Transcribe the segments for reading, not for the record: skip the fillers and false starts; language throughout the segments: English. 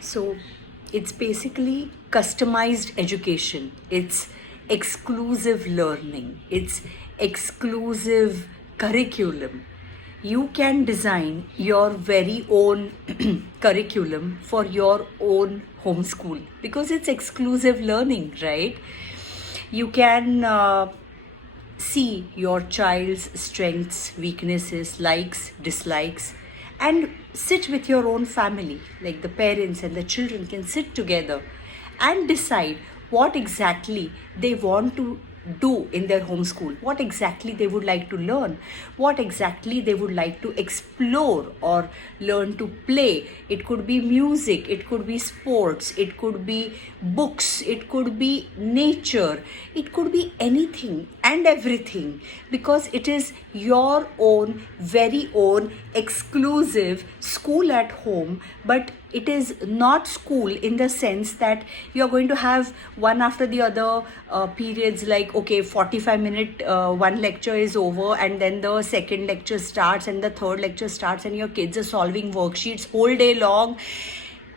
So it's basically customized education. It's exclusive learning. It's exclusive curriculum. You can design your very own curriculum for your own homeschool because it's exclusive learning, right? You can see your child's strengths, weaknesses, likes, dislikes, and sit with your own family. Like the parents and the children can sit together and decide what exactly they want to do in their homeschool, what exactly they would like to learn, what exactly they would like to explore or learn to play. It could be music, it could be sports, it could be books, it could be nature, it could be anything and everything, because it is your own very own exclusive school at home. But it is not school in the sense that you're going to have one after the other periods, like okay, 45-minute one lecture is over and then the second lecture starts and the third lecture starts and your kids are solving worksheets whole day long.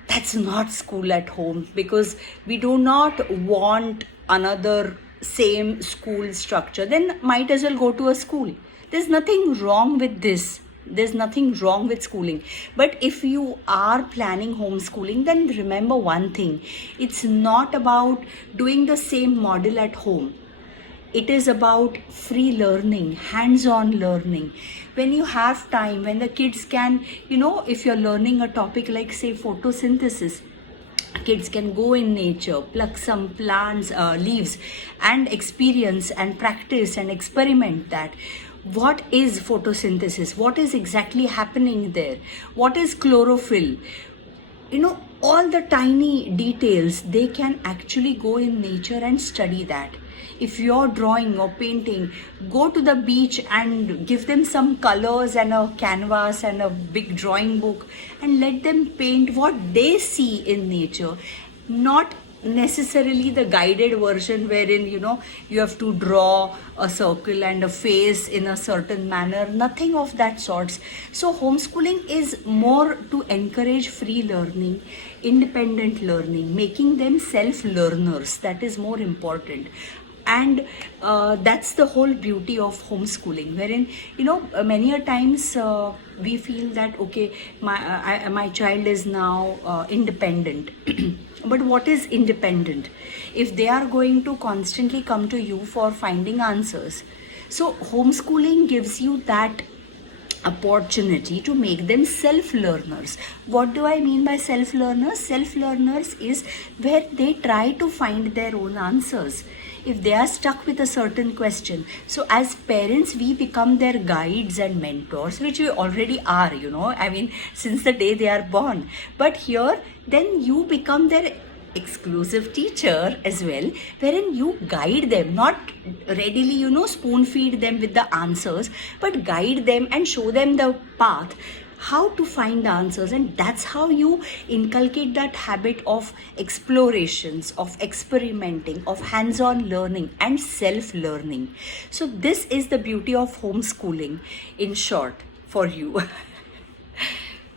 That's not school at home, because we do not want another same school structure. Then might as well go to a school. There's nothing wrong with this. There's nothing wrong with schooling. But if you are planning homeschooling, then remember one thing: it's not about doing the same model at home. It is about free learning, hands-on learning. When you have time, when the kids can, if you're learning a topic like say photosynthesis, kids can go in nature, pluck some plants, leaves, and experience and practice and experiment that. What is photosynthesis? What is exactly happening there? What is chlorophyll? All the tiny details, they can actually go in nature and study that. If you're drawing or painting, go to the beach and give them some colors and a canvas and a big drawing book and let them paint what they see in nature, not necessarily the guided version wherein you have to draw a circle and a face in a certain manner. Nothing of that sorts. So homeschooling is more to encourage free learning, independent learning, making them self learners. That is more important. And that's the whole beauty of homeschooling, wherein many a times we feel that okay, my child is now independent. But what is independent if they are going to constantly come to you for finding answers? So homeschooling gives you that opportunity to make them self-learners. What do I mean by self-learners? Self-learners is where they try to find their own answers. If they are stuck with a certain question, so as parents, we become their guides and mentors, which we already are, since the day they are born. But here, then you become their exclusive teacher as well, wherein you guide them, not readily spoon feed them with the answers, but guide them and show them the path how to find the answers. And that's how you inculcate that habit of explorations, of experimenting, of hands-on learning and self-learning. So this is the beauty of homeschooling in short for you.